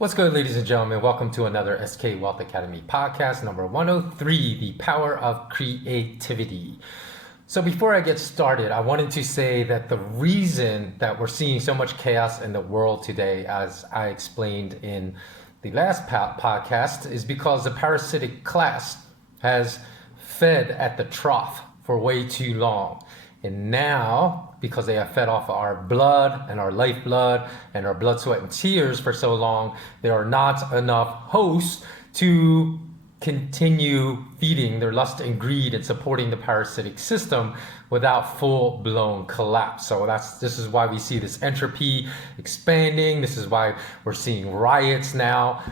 What's good, ladies and gentlemen? Welcome to another SK Wealth Academy podcast, number 103, The Power of Creativity. So before I get started, I wanted to say that the reason that we're seeing so much chaos in the world today, as I explained in the last podcast, is because the parasitic class has fed at the trough for way too long. And now, because they have fed off our blood and our lifeblood and our blood, sweat, and tears for so long, there are not enough hosts to continue feeding their lust and greed and supporting the parasitic system without full-blown collapse. So this is why we see this entropy expanding. This is why we're seeing riots now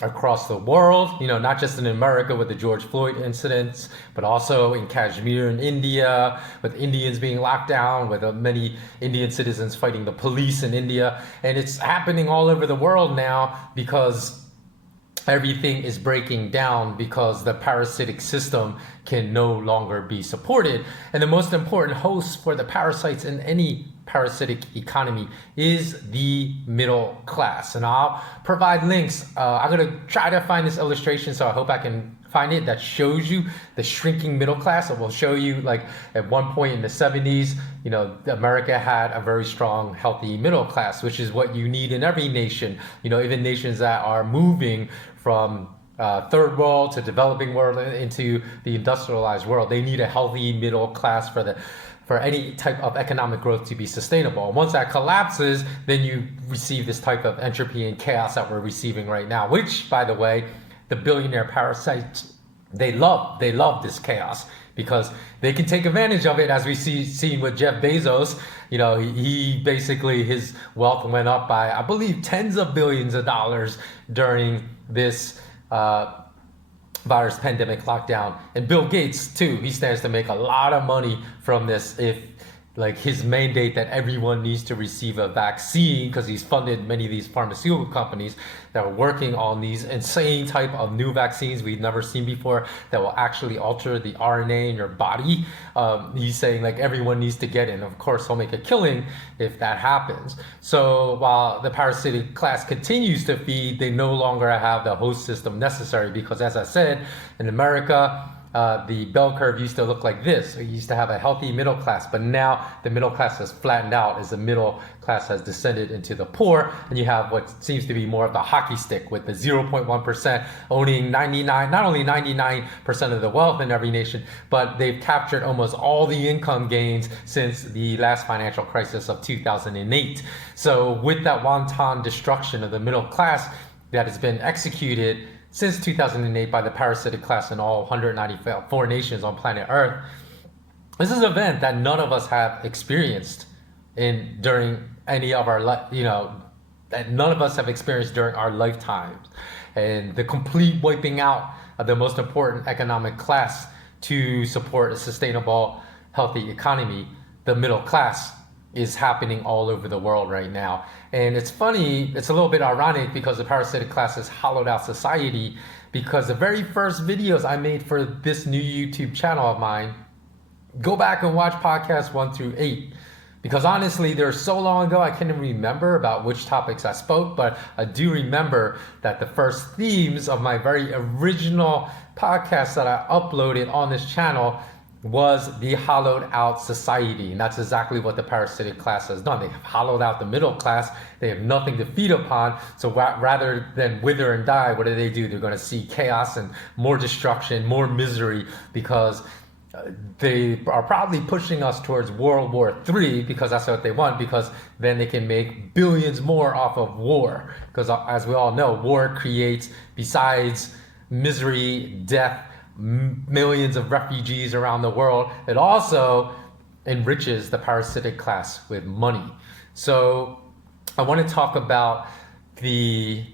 across the world, not just in America with the George Floyd incidents, but also in Kashmir in India, with Indians being locked down, with many Indian citizens fighting the police in India. And it's happening all over the world now because everything is breaking down because the parasitic system can no longer be supported. And the most important host for the parasites in any parasitic economy is the middle class. And I'll provide links. I'm going to try to find this illustration, so I hope I can find it, that shows you the shrinking middle class. It will show you, like, at one point in the 70s, America had a very strong, healthy middle class, which is what you need in every nation. Even nations that are moving from third world to developing world into the industrialized world, they need a healthy middle class for any type of economic growth to be sustainable. And once that collapses, then you receive this type of entropy and chaos that we're receiving right now, which, by the way, the billionaire parasites, they love this chaos because they can take advantage of it, as we seen with Jeff Bezos. He basically, his wealth went up by, I believe, tens of billions of dollars during this virus pandemic lockdown. And Bill Gates too, he stands to make a lot of money from this, if his mandate that everyone needs to receive a vaccine, because he's funded many of these pharmaceutical companies that are working on these insane type of new vaccines we've never seen before that will actually alter the RNA in your body. He's saying everyone needs to get it. And of course, he'll make a killing if that happens. So while the parasitic class continues to feed, they no longer have the host system necessary, because, as I said, in America, the bell curve used to look like this. We used to have a healthy middle class, but now the middle class has flattened out as the middle class has descended into the poor, and you have what seems to be more of the hockey stick, with the 0.1% owning not only 99% of the wealth in every nation, but they've captured almost all the income gains since the last financial crisis of 2008. So with that wanton destruction of the middle class that has been executed since 2008 by the parasitic class in all 194 nations on planet Earth, this is an event that none of us have experienced during any of our that none of us have experienced during our lifetimes. And the complete wiping out of the most important economic class to support a sustainable, healthy economy, the middle class, is happening all over the world right now. And it's funny, it's a little bit ironic, because the parasitic class has hollowed out society, because the very first videos I made for this new YouTube channel of mine, go back and watch podcasts 1 through 8. Because honestly, they're so long ago, I can't even remember about which topics I spoke, but I do remember that the first themes of my very original podcast that I uploaded on this channel was the hollowed out society. And that's exactly what the parasitic class has done. They have hollowed out the middle class. They have nothing to feed upon. So rather than wither and die, what do? They're going to see chaos and more destruction, more misery, because they are probably pushing us towards World War III, because that's what they want, because then they can make billions more off of war. Because as we all know, war creates, besides misery, death, millions of refugees around the world, it also enriches the parasitic class with money. So I want to talk about the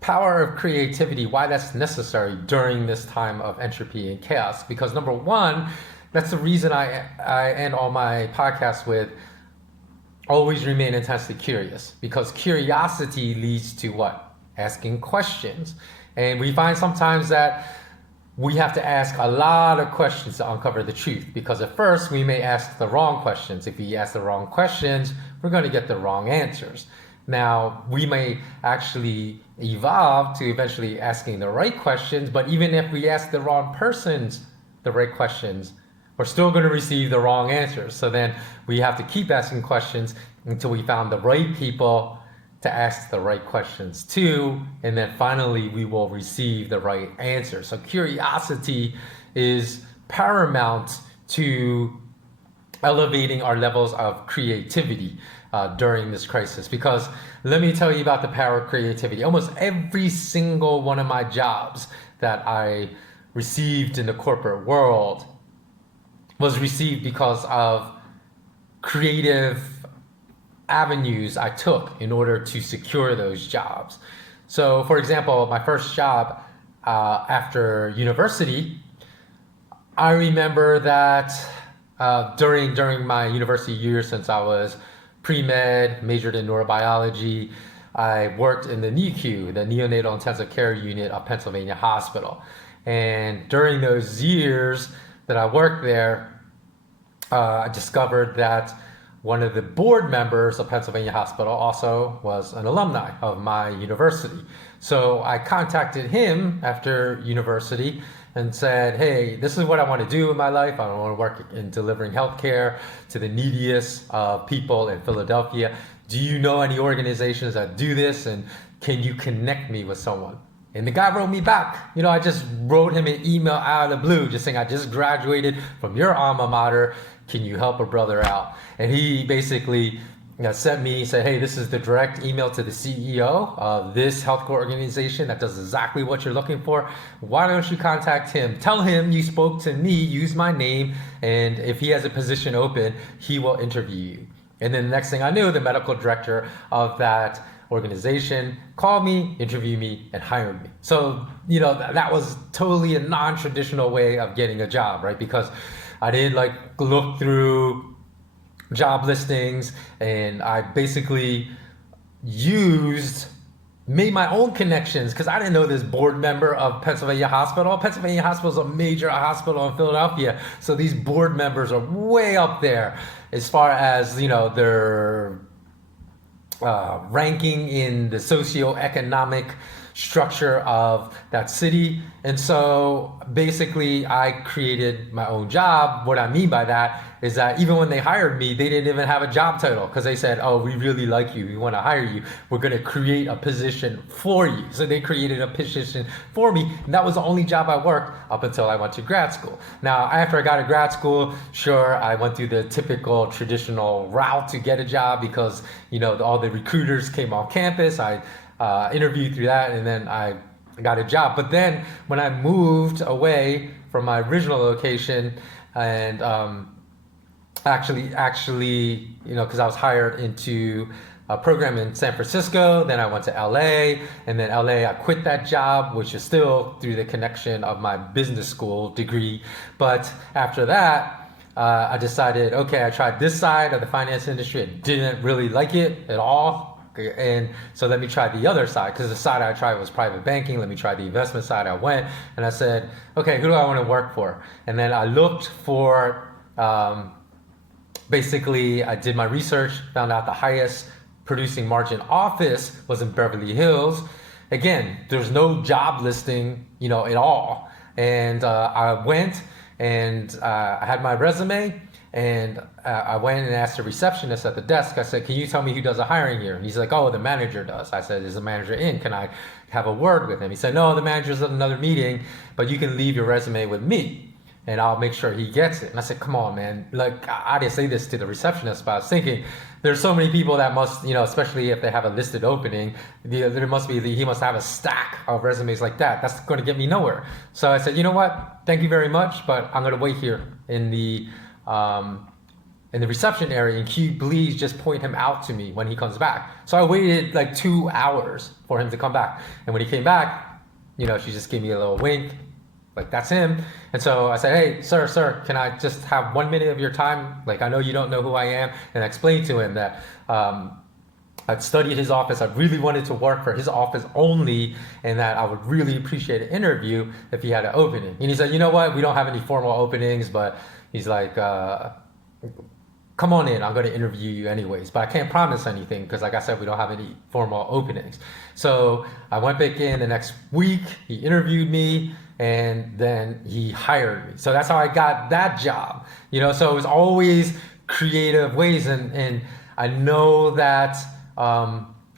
power of creativity, why that's necessary during this time of entropy and chaos. Because number one, that's the reason I end all my podcasts with always remain intensely curious, because curiosity leads to what? Asking questions. And we find sometimes that we have to ask a lot of questions to uncover the truth, because at first we may ask the wrong questions. If we ask the wrong questions, we're going to get the wrong answers. Now, we may actually evolve to eventually asking the right questions, but even if we ask the wrong persons the right questions, we're still going to receive the wrong answers. So then we have to keep asking questions until we found the right people to ask the right questions to, and then finally we will receive the right answer. So curiosity is paramount to elevating our levels of creativity during this crisis. Because let me tell you about the power of creativity. Almost every single one of my jobs that I received in the corporate world was received because of creative avenues I took in order to secure those jobs. So, for example, my first job after university, I remember that during my university years, since I was pre-med, majored in neurobiology, I worked in the NICU, the Neonatal Intensive Care Unit of Pennsylvania Hospital. And during those years that I worked there, I discovered that one of the board members of Pennsylvania Hospital also was an alumni of my university. So I contacted him after university and said, hey, this is what I want to do in my life. I want to work in delivering healthcare to the neediest people in Philadelphia. Do you know any organizations that do this? And can you connect me with someone? And the guy wrote me back. I just wrote him an email out of the blue just saying, I just graduated from your alma mater. Can you help a brother out? And he basically sent me, said, hey, this is the direct email to the CEO of this healthcare organization that does exactly what you're looking for. Why don't you contact him? Tell him you spoke to me, use my name, and if he has a position open, he will interview you. And then the next thing I knew, the medical director of that organization called me, interviewed me, and hired me. So, that was totally a non-traditional way of getting a job, right? Because I didn't look through job listings, and I basically made my own connections because I didn't know this board member of Pennsylvania Hospital. Pennsylvania Hospital is a major hospital in Philadelphia, so these board members are way up there as far as their ranking in the socioeconomic structure of that city. And so basically I created my own job. What I mean by that is that even when they hired me, they didn't even have a job title because they said, oh, we really like you, we want to hire you, we're going to create a position for you. So they created a position for me, and that was the only job I worked up until I went to grad school. Now, after I got to grad school, sure, I went through the typical traditional route to get a job because all the recruiters came on campus. I interviewed through that, and then I got a job. But then when I moved away from my original location, and actually, because I was hired into a program in San Francisco, then I went to LA, and then LA, I quit that job, which is still through the connection of my business school degree. But after that, I decided, okay, I tried this side of the finance industry. I didn't really like it at all. And so let me try the other side, because the side I tried was private banking. Let me try the investment side. I went and I said, okay, who do I want to work for? And then I looked for, basically I did my research, found out the highest producing margin office was in Beverly Hills. Again, there's no job listing, at all. And I went and I had my resume. And I went and asked the receptionist at the desk, I said, can you tell me who does the hiring here? And he's like, oh, the manager does. I said, is the manager in? Can I have a word with him? He said, no, the manager's at another meeting, but you can leave your resume with me and I'll make sure he gets it. And I said, come on, man. I didn't say this to the receptionist, but I was thinking, there's so many people that must, especially if they have a listed opening, he must have a stack of resumes like that. That's going to get me nowhere. So I said, you know what? Thank you very much, but I'm going to wait here in the reception area, and can you please just point him out to me when he comes back? So I waited 2 hours for him to come back. And when he came back, she just gave me a little wink, that's him. And so I said, hey, sir, can I just have 1 minute of your time? I know you don't know who I am. And I explained to him that I'd studied his office. I really wanted to work for his office only, and that I would really appreciate an interview if he had an opening. And he said, you know what? We don't have any formal openings, but he's like, come on in, I'm going to interview you anyways, but I can't promise anything because like I said, we don't have any formal openings. So I went back in the next week, he interviewed me, and then he hired me. So that's how I got that job, so it was always creative ways. And I know that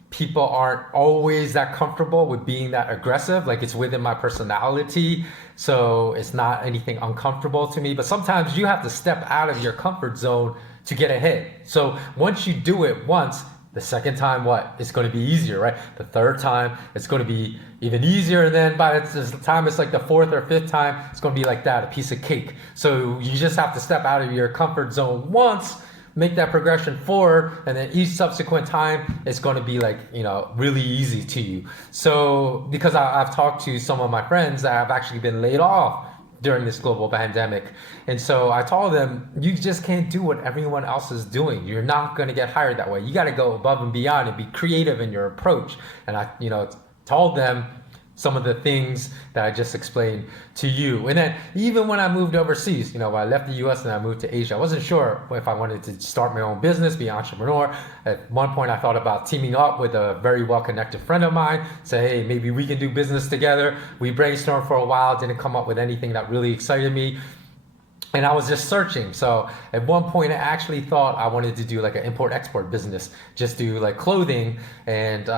people aren't always that comfortable with being that aggressive. Like, it's within my personality, so it's not anything uncomfortable to me. But sometimes you have to step out of your comfort zone to get ahead. So once you do it once, the second time, it's going to be easier, right? The third time, it's going to be even easier. And then by the time it's like the fourth or fifth time, it's going to be like that, a piece of cake. So you just have to step out of your comfort zone once, make that progression forward, and then each subsequent time, it's going to be like, really easy to you. So because I've talked to some of my friends that have actually been laid off during this global pandemic. And so I told them, you just can't do what everyone else is doing. You're not going to get hired that way. You got to go above and beyond and be creative in your approach. And I, told them some of the things that I just explained to you. And then even when I moved overseas, when I left the US and I moved to Asia, I wasn't sure if I wanted to start my own business, be an entrepreneur. At one point I thought about teaming up with a very well-connected friend of mine, say, hey, maybe we can do business together. We brainstormed for a while, didn't come up with anything that really excited me. And I was just searching. So at one point I actually thought I wanted to do like an import-export business, just do like clothing and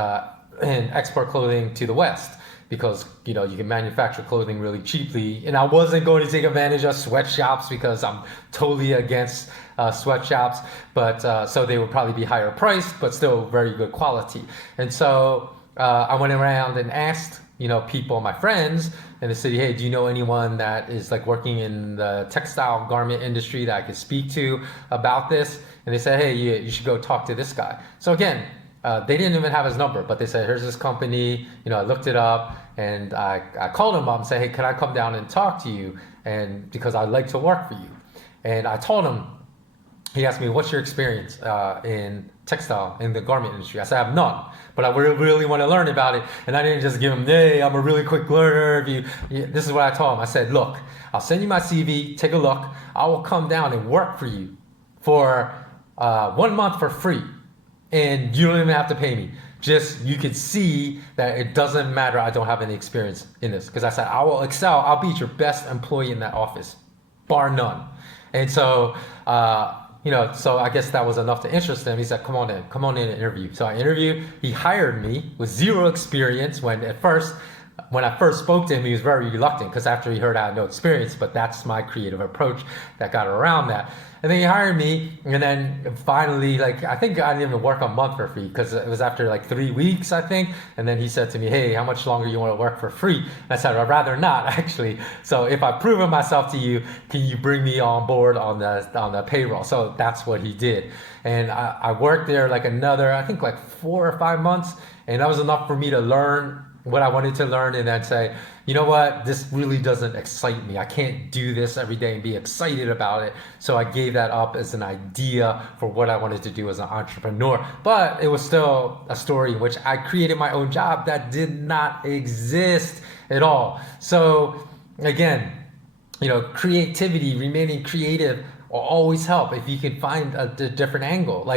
export clothing to the West. Because you can manufacture clothing really cheaply, and I wasn't going to take advantage of sweatshops because I'm totally against sweatshops. But so they would probably be higher priced, but still very good quality. And so I went around and asked people, my friends in the city, hey, do you know anyone that is like working in the textile garment industry that I could speak to about this? And they said, hey, you should go talk to this guy. So again, they didn't even have his number, but they said, here's this company. I looked it up, and I called him up and said, hey, can I come down and talk to you? And because I'd like to work for you. And I told him, he asked me, what's your experience in textile, in the garment industry? I said, I have none, but I really want to learn about it. And I didn't just give him, hey, I'm a really quick learner. This is what I told him. I said, look, I'll send you my CV, take a look. I will come down and work for you for 1 month for free. And you don't even have to pay me. Just, you could see that it doesn't matter. I don't have any experience in this. Because I said, I will excel. I'll be your best employee in that office, bar none. And so, so I guess that was enough to interest him. He said, come on in and interview. So I interviewed. He hired me with zero experience when I first spoke to him, he was very reluctant because after he heard I had no experience, but that's my creative approach that got around that. And then he hired me, and then finally, I think I didn't even work a month for free because it was after 3 weeks, I think. And then he said to me, hey, how much longer you want to work for free? And I said, I'd rather not, actually. So if I've proven myself to you, can you bring me on board on the payroll? So that's what he did. And I worked there another, I think 4 or 5 months, and that was enough for me to learn what I wanted to learn and then say, you know what, this really doesn't excite me. I can't do this every day and be excited about it. So I gave that up as an idea for what I wanted to do as an entrepreneur. But it was still a story in which I created my own job that did not exist at all. So again, creativity, remaining creative will always help if you can find a different angle.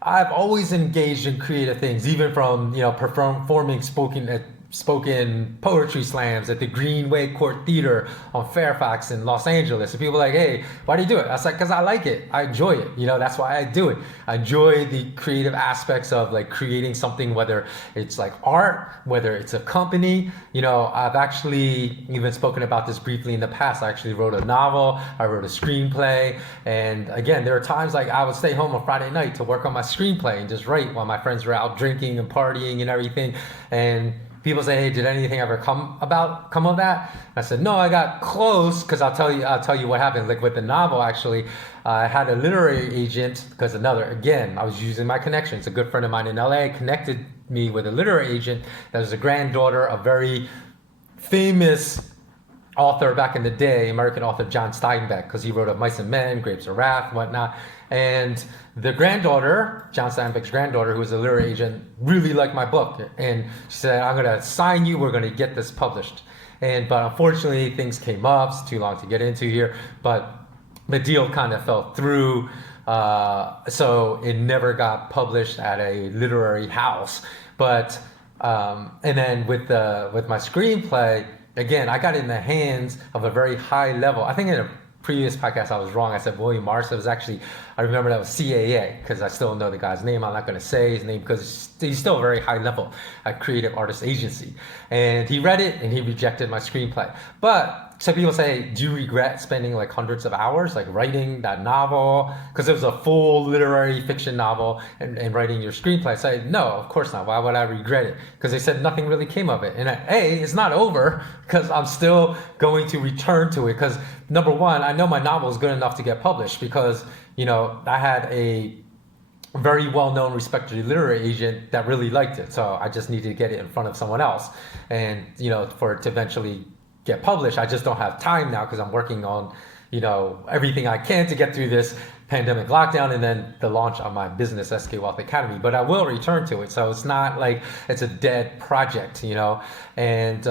I've always engaged in creative things, even from performing spoken poetry slams at the Greenway Court Theater on Fairfax in Los Angeles. And people are like, hey, why do you do it? I was like, because I like it. I enjoy it. That's why I do it. I enjoy the creative aspects of creating something, whether it's art, whether it's a company. I've actually even spoken about this briefly in the past. I actually wrote a novel. I wrote a screenplay. And again, there are times I would stay home on Friday night to work on my screenplay and just write while my friends were out drinking and partying and everything. And people say, hey, did anything ever come of that? I said, no, I got close, because I'll tell you what happened. With the novel, actually, I had a literary agent, because I was using my connections. A good friend of mine in LA connected me with a literary agent that was the granddaughter of very famous author back in the day, American author John Steinbeck, because he wrote of Mice and Men, Grapes of Wrath, whatnot. And the granddaughter, John Steinbeck's granddaughter, who was a literary agent, really liked my book. And she said, I'm going to sign you. We're going to get this published. But unfortunately, things came up. It's too long to get into here. But the deal kind of fell through. So it never got published at a literary house. But and then with my screenplay, again, I got it in the hands of a very high level. I think in a previous podcast I was wrong. I said William Morris. It was actually, I remember that was CAA, because I still don't know the guy's name. I'm not going to say his name because he's still a very high level at Creative Artist Agency. And he read it and he rejected my screenplay. But some people say, do you regret spending like hundreds of hours like writing that novel? Because it was a full literary fiction novel, and writing your screenplay. I said, no, of course not. Why would I regret it? Because they said nothing really came of it. And it's not over, because I'm still going to return to it. Because number one, I know my novel is good enough to get published, because, you know, I had a very well-known, respected literary agent that really liked it. So I just needed to get it in front of someone else, and, you know, for it to eventually get published. I just don't have time now, because I'm working on, you know, everything I can to get through this pandemic lockdown, and then the launch of my business, SK Wealth Academy. But I will return to it, so it's not like it's a dead project, you know. And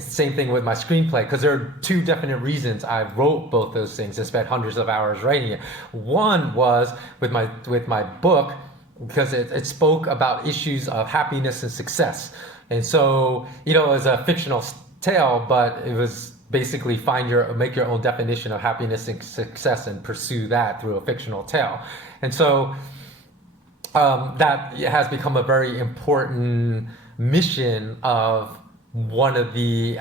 same thing with my screenplay, because there are two definite reasons I wrote both those things and spent hundreds of hours writing it. One was with my book, because it spoke about issues of happiness and success. And so, you know, it was a fictional tale, but it was basically make your own definition of happiness and success and pursue that through a fictional tale. And so that has become a very important mission of one of the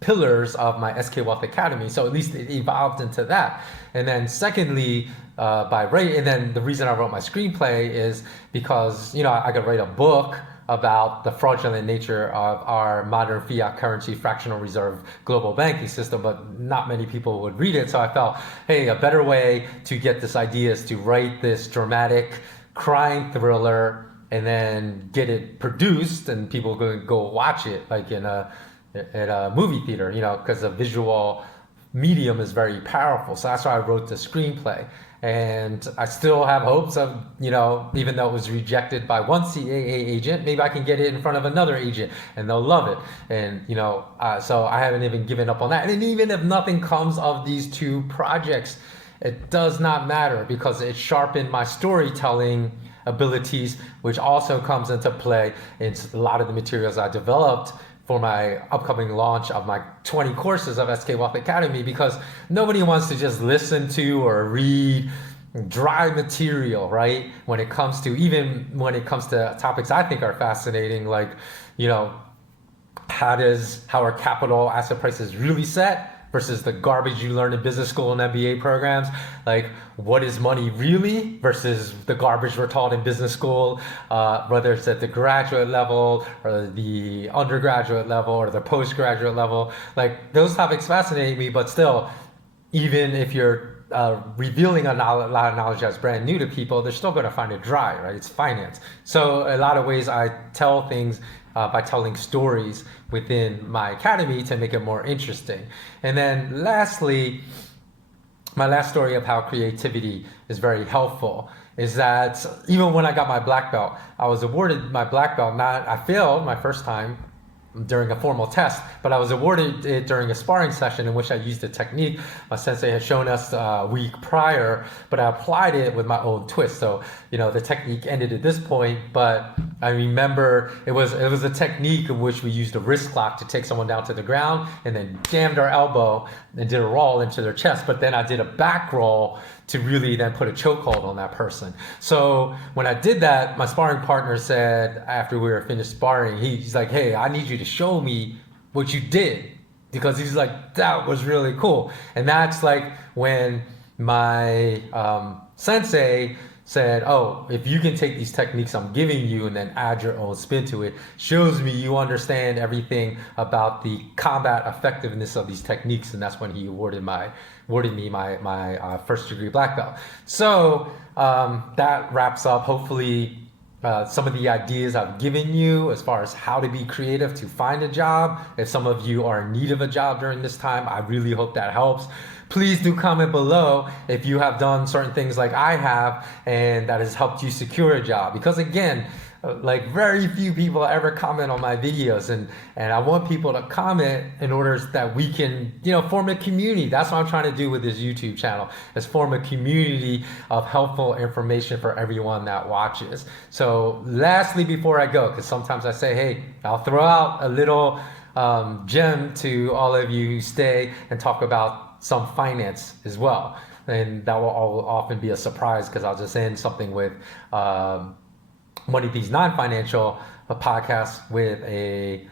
pillars of my SK Wealth Academy. So at least it evolved into that. And then secondly, by writing, and then the reason I wrote my screenplay is because, you know, I could write a book about the fraudulent nature of our modern fiat currency fractional reserve global banking system, but not many people would read it. So I felt, hey, a better way to get this idea is to write this dramatic crime thriller and then get it produced, and people can go watch it like in a movie theater, you know, because the visual medium is very powerful. So that's why I wrote the screenplay. And I still have hopes of, you know, even though it was rejected by one CAA agent, maybe I can get it in front of another agent and they'll love it. And, you know, so I haven't even given up on that. And even if nothing comes of these two projects, it does not matter, because it sharpened my storytelling abilities, which also comes into play in a lot of the materials I developed for my upcoming launch of my 20 courses of SK Wealth Academy, because nobody wants to just listen to or read dry material, right? When it comes to topics I think are fascinating, like, you know, how are capital asset prices really set versus the garbage you learn in business school and MBA programs. Like, what is money really versus the garbage we're taught in business school, whether it's at the graduate level or the undergraduate level or the postgraduate level. Like, those topics fascinate me, but still, even if you're revealing a lot of knowledge that's brand new to people, they're still going to find it dry, right? It's finance. So a lot of ways I tell things by telling stories within my academy to make it more interesting. And then lastly, my last story of how creativity is very helpful is that even when I got my black belt, I was awarded my black belt. I failed my first time during a formal test, but I was awarded it during a sparring session in which I used a technique my sensei had shown us a week prior, but I applied it with my own twist. So, you know, the technique ended at this point, but I remember it was a technique in which we used a wrist lock to take someone down to the ground and then jammed our elbow and did a roll into their chest. But then I did a back roll to really then put a chokehold on that person. So when I did that, my sparring partner said, after we were finished sparring, he's like, hey, I need you to show me what you did, because he's like, that was really cool. And that's like when my sensei said, oh, if you can take these techniques I'm giving you and then add your own spin to it, shows me you understand everything about the combat effectiveness of these techniques. And that's when he awarded me my first degree black belt. So that wraps up, hopefully, some of the ideas I've given you as far as how to be creative to find a job. If some of you are in need of a job during this time, I really hope that helps. Please do comment below if you have done certain things like I have and that has helped you secure a job. Because again, like very few people ever comment on my videos, and I want people to comment in order that we can, form a community. That's what I'm trying to do with this YouTube channel, is form a community of helpful information for everyone that watches. So lastly, before I go, because sometimes I say, hey, I'll throw out a little gem to all of you who stay and talk about some finance as well. And that will often be a surprise, because I'll just end something with one of these non-financial podcasts with a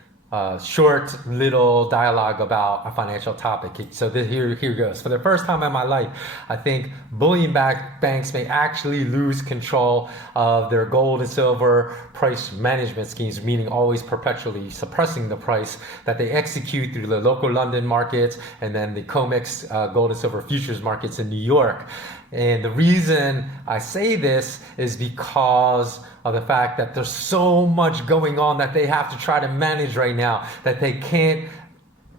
short little dialogue about a financial topic. So here goes. For the first time in my life, I think bullion-backed banks may actually lose control of their gold and silver price management schemes, meaning always perpetually suppressing the price that they execute through the local London markets and then the COMEX gold and silver futures markets in New York. And the reason I say this is because of the fact that there's so much going on that they have to try to manage right now, that they can't,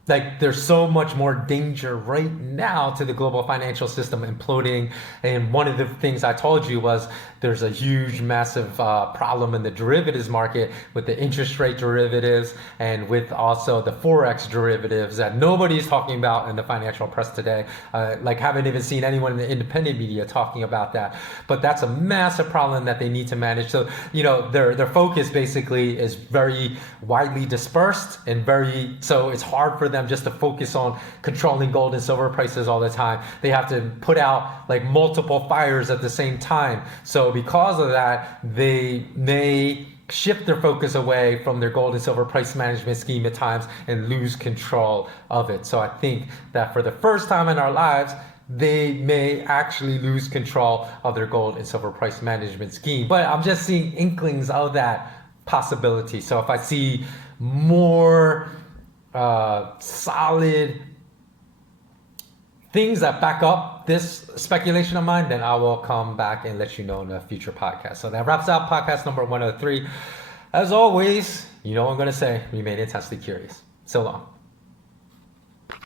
there's so much more danger right now to the global financial system imploding. And one of the things I told you was there's a huge, massive problem in the derivatives market with the interest rate derivatives and with also the Forex derivatives that nobody's talking about in the financial press today. Haven't even seen anyone in the independent media talking about that. But that's a massive problem that they need to manage. So, their focus basically is very widely dispersed and so it's hard for them just to focus on controlling gold and silver prices all the time. They have to put out multiple fires at the same time. So because of that, they may shift their focus away from their gold and silver price management scheme at times and lose control of it. So I think that for the first time in our lives, they may actually lose control of their gold and silver price management scheme. But I'm just seeing inklings of that possibility. So if I see more solid things that back up this speculation of mine, then I will come back and let you know in a future podcast. So that wraps up podcast number 103. As always, what I'm going to say, remain intensely curious. So long.